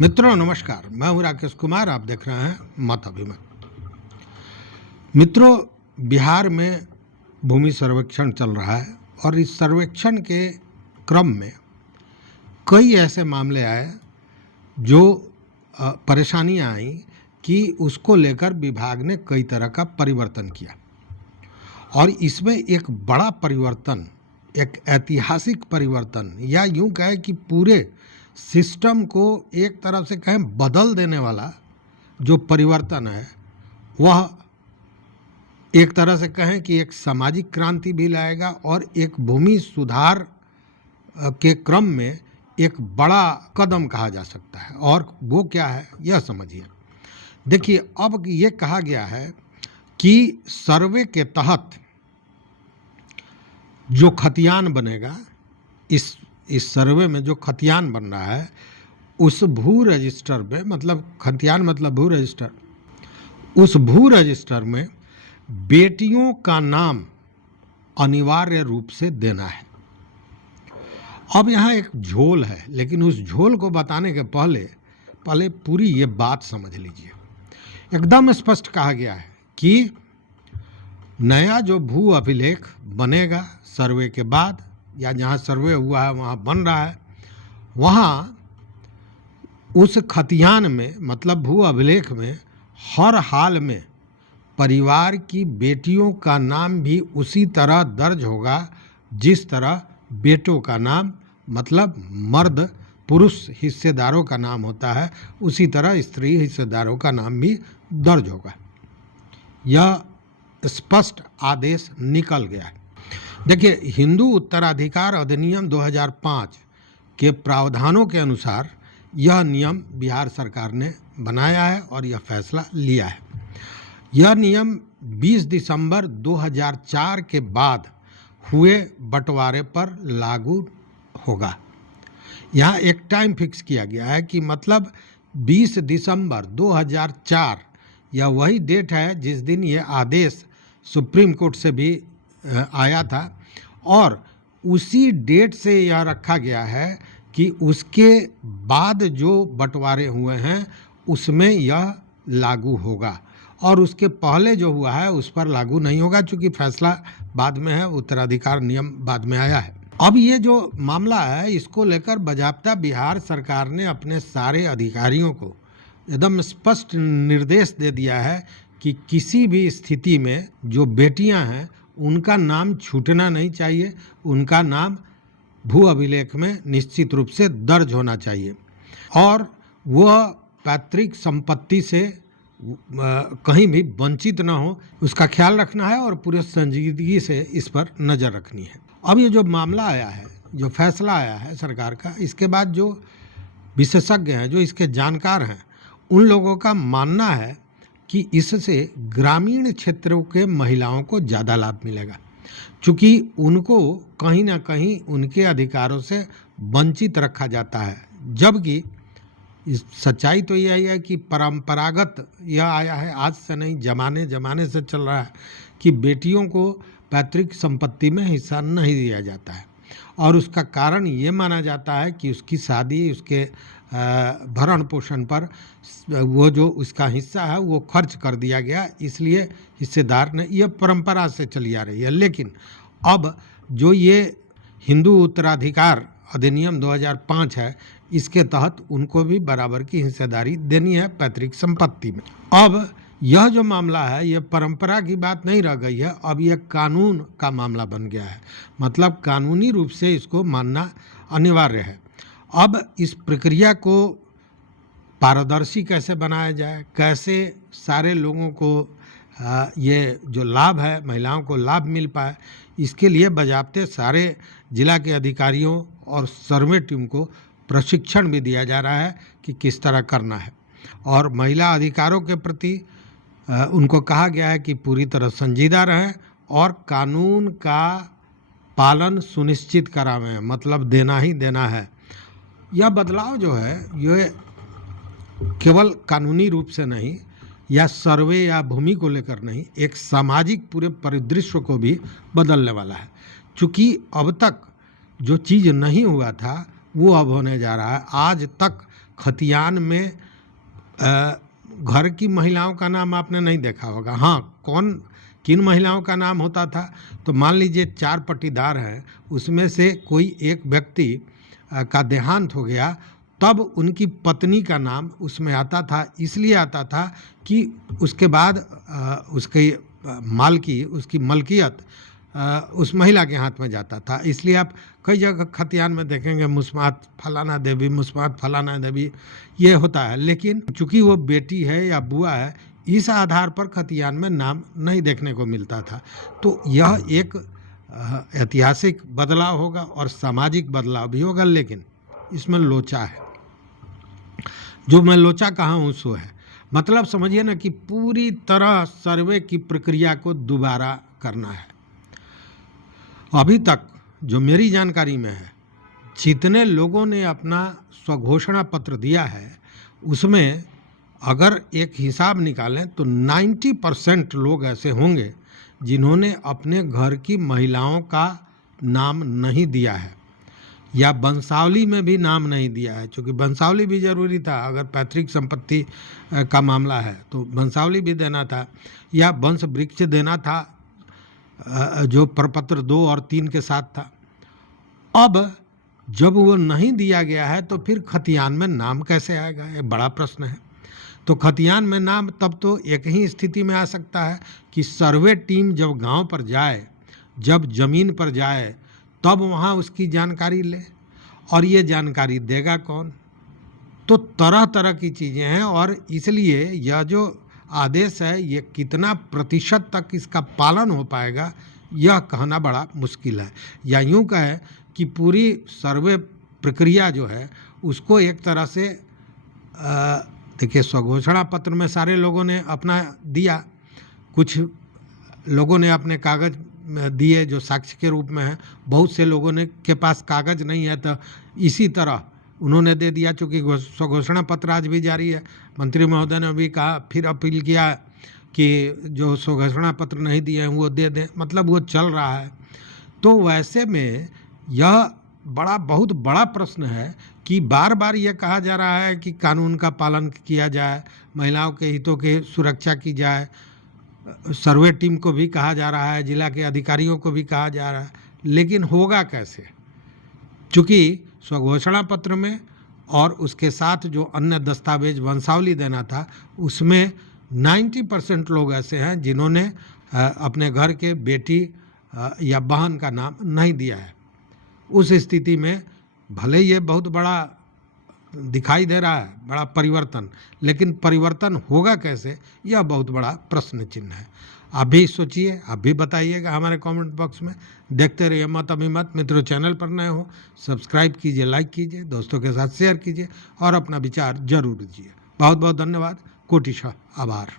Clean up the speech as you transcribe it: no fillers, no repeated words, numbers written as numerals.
मित्रों नमस्कार, मैं हूं राकेश कुमार। आप देख रहे हैं मत अभिमान। मित्रों, बिहार में भूमि सर्वेक्षण चल रहा है और इस सर्वेक्षण के क्रम में कई ऐसे मामले आए जो परेशानियां आई कि उसको लेकर विभाग ने कई तरह का परिवर्तन किया और इसमें एक बड़ा परिवर्तन, एक ऐतिहासिक परिवर्तन या यूं कहें कि पूरे सिस्टम को एक तरफ से कहें बदल देने वाला जो परिवर्तन है, वह एक तरह से कहें कि एक सामाजिक क्रांति भी लाएगा और एक भूमि सुधार के क्रम में एक बड़ा कदम कहा जा सकता है। और वो क्या है, यह समझिए। देखिए, अब ये कहा गया है कि सर्वे के तहत जो खतियान बनेगा, इस सर्वे में जो खतियान बन रहा है, उस भू रजिस्टर में, मतलब खतियान मतलब भू रजिस्टर, उस भू रजिस्टर में बेटियों का नाम अनिवार्य रूप से देना है। अब यहाँ एक झोल है, लेकिन उस झोल को बताने के पहले पूरी ये बात समझ लीजिए। एकदम स्पष्ट कहा गया है कि नया जो भू अभिलेख बनेगा सर्वे के बाद, या जहाँ सर्वे हुआ है वहाँ बन रहा है, वहाँ उस खतियान में, मतलब भू अभिलेख में, हर हाल में परिवार की बेटियों का नाम भी उसी तरह दर्ज होगा जिस तरह बेटों का नाम, मतलब मर्द पुरुष हिस्सेदारों का नाम होता है, उसी तरह स्त्री हिस्सेदारों का नाम भी दर्ज होगा। यह स्पष्ट आदेश निकल गया है। देखिए, हिंदू उत्तराधिकार अधिनियम 2005 के प्रावधानों के अनुसार यह नियम बिहार सरकार ने बनाया है और यह फैसला लिया है। यह नियम 20 दिसंबर 2004 के बाद हुए बंटवारे पर लागू होगा। यहाँ एक टाइम फिक्स किया गया है कि मतलब 20 दिसंबर 2004 यह वही डेट है जिस दिन ये आदेश सुप्रीम कोर्ट से भी आया था, और उसी डेट से यह रखा गया है कि उसके बाद जो बंटवारे हुए हैं उसमें यह लागू होगा, और उसके पहले जो हुआ है उस पर लागू नहीं होगा, चूँकि फैसला बाद में है, उत्तराधिकार नियम बाद में आया है। अब ये जो मामला है, इसको लेकर बाज़ाब्ता बिहार सरकार ने अपने सारे अधिकारियों को एकदम स्पष्ट निर्देश दे दिया है कि किसी भी स्थिति में जो बेटियां हैं उनका नाम छूटना नहीं चाहिए, उनका नाम भू अभिलेख में निश्चित रूप से दर्ज होना चाहिए, और वह पैतृक संपत्ति से कहीं भी वंचित ना हो, उसका ख्याल रखना है और पूरे संजीदगी से इस पर नज़र रखनी है। अब ये जो मामला आया है, जो फैसला आया है सरकार का, इसके बाद जो विशेषज्ञ हैं, जो इसके जानकार हैं, उन लोगों का मानना है कि इससे ग्रामीण क्षेत्रों के महिलाओं को ज़्यादा लाभ मिलेगा, क्योंकि उनको कहीं ना कहीं उनके अधिकारों से वंचित रखा जाता है। जबकि इस सच्चाई तो यही है कि परंपरागत यह आया है, आज से नहीं, ज़माने से चल रहा है कि बेटियों को पैतृक संपत्ति में हिस्सा नहीं दिया जाता है, और उसका कारण ये माना जाता है कि उसकी शादी, उसके भरण पोषण पर वो जो उसका हिस्सा है वो खर्च कर दिया गया, इसलिए हिस्सेदार ने, यह परंपरा से चली आ रही है। लेकिन अब जो ये हिंदू उत्तराधिकार अधिनियम 2005 है, इसके तहत उनको भी बराबर की हिस्सेदारी देनी है पैतृक संपत्ति में। अब यह जो मामला है, यह परंपरा की बात नहीं रह गई है, अब यह कानून का मामला बन गया है, मतलब कानूनी रूप से इसको मानना अनिवार्य है। अब इस प्रक्रिया को पारदर्शी कैसे बनाया जाए, कैसे सारे लोगों को ये जो लाभ है, महिलाओं को लाभ मिल पाए, इसके लिए बजाबते सारे जिला के अधिकारियों और सर्वे टीम को प्रशिक्षण भी दिया जा रहा है कि किस तरह करना है, और महिला अधिकारों के प्रति उनको कहा गया है कि पूरी तरह संजीदा रहें और कानून का पालन सुनिश्चित करावें, मतलब देना ही देना है। यह बदलाव जो है, ये केवल कानूनी रूप से नहीं, या सर्वे या भूमि को लेकर नहीं, एक सामाजिक पूरे परिदृश्य को भी बदलने वाला है, क्योंकि अब तक जो चीज़ नहीं हुआ था वो अब होने जा रहा है। आज तक खतियान में घर की महिलाओं का नाम आपने नहीं देखा होगा। हाँ, किन महिलाओं का नाम होता था, तो मान लीजिए 4 पट्टीदार हैं, उसमें से कोई एक व्यक्ति का देहांत हो गया, तब उनकी पत्नी का नाम उसमें आता था। इसलिए आता था कि उसके बाद उसकी उसकी मलकियत उस महिला के हाथ में जाता था। इसलिए आप कई जगह खतियान में देखेंगे मुस्मात फलाना देवी, मुस्मात फलाना देवी, ये होता है। लेकिन चूंकि वो बेटी है या बुआ है, इस आधार पर खतियान में नाम नहीं देखने को मिलता था। तो यह एक ऐतिहासिक बदलाव होगा और सामाजिक बदलाव भी होगा, लेकिन इसमें लोचा है। जो मैं लोचा कहा हूँ सो है, मतलब समझिए ना कि पूरी तरह सर्वे की प्रक्रिया को दोबारा करना है। अभी तक जो मेरी जानकारी में है, जितने लोगों ने अपना स्वघोषणा पत्र दिया है, उसमें अगर एक हिसाब निकालें तो 90% लोग ऐसे होंगे जिन्होंने अपने घर की महिलाओं का नाम नहीं दिया है, या वंशावली में भी नाम नहीं दिया है। क्योंकि वंशावली भी ज़रूरी था, अगर पैतृक संपत्ति का मामला है तो वंशावली भी देना था, या वंश वृक्ष देना था जो प्रपत्र 2 और 3 के साथ था। अब जब वो नहीं दिया गया है तो फिर खतियान में नाम कैसे आएगा, ये बड़ा प्रश्न है। तो खतियान में नाम तब तो एक ही स्थिति में आ सकता है कि सर्वे टीम जब गांव पर जाए, जब जमीन पर जाए, तब वहाँ उसकी जानकारी ले। और ये जानकारी देगा कौन? तो तरह तरह की चीज़ें हैं, और इसलिए यह जो आदेश है, ये कितना प्रतिशत तक इसका पालन हो पाएगा, यह कहना बड़ा मुश्किल है। या यूँ कहें कि पूरी सर्वे प्रक्रिया जो है उसको एक तरह से देखिए, स्वघोषणा पत्र में सारे लोगों ने अपना दिया, कुछ लोगों ने अपने कागज दिए जो साक्ष्य के रूप में है, बहुत से लोगों ने के पास कागज नहीं है, तो इसी तरह उन्होंने दे दिया। चूँकि स्वघोषणा पत्र आज भी जारी है, मंत्री महोदय ने भी कहा, फिर अपील किया कि जो स्वघोषणा पत्र नहीं दिए हैं वो दे दें, मतलब वो चल रहा है। तो वैसे में यह बहुत बड़ा प्रश्न है कि बार बार ये कहा जा रहा है कि कानून का पालन किया जाए, महिलाओं के हितों की सुरक्षा की जाए, सर्वे टीम को भी कहा जा रहा है, जिला के अधिकारियों को भी कहा जा रहा है, लेकिन होगा कैसे? चूँकि स्वघोषणा पत्र में और उसके साथ जो अन्य दस्तावेज वंशावली देना था, उसमें 90% लोग ऐसे हैं जिन्होंने अपने घर के बेटी या बहन का नाम नहीं दिया है। उस स्थिति में भले ये बहुत बड़ा दिखाई दे रहा है, बड़ा परिवर्तन, लेकिन परिवर्तन होगा कैसे, यह बहुत बड़ा प्रश्न चिन्ह है। आप भी सोचिए, आप भी बताइएगा हमारे कमेंट बॉक्स में। देखते रहिए मत अभिमत। मित्रों, चैनल पर नए हो सब्सक्राइब कीजिए, लाइक कीजिए, दोस्तों के साथ शेयर कीजिए और अपना विचार जरूर दीजिए। बहुत बहुत धन्यवाद, कोटिशः आभार।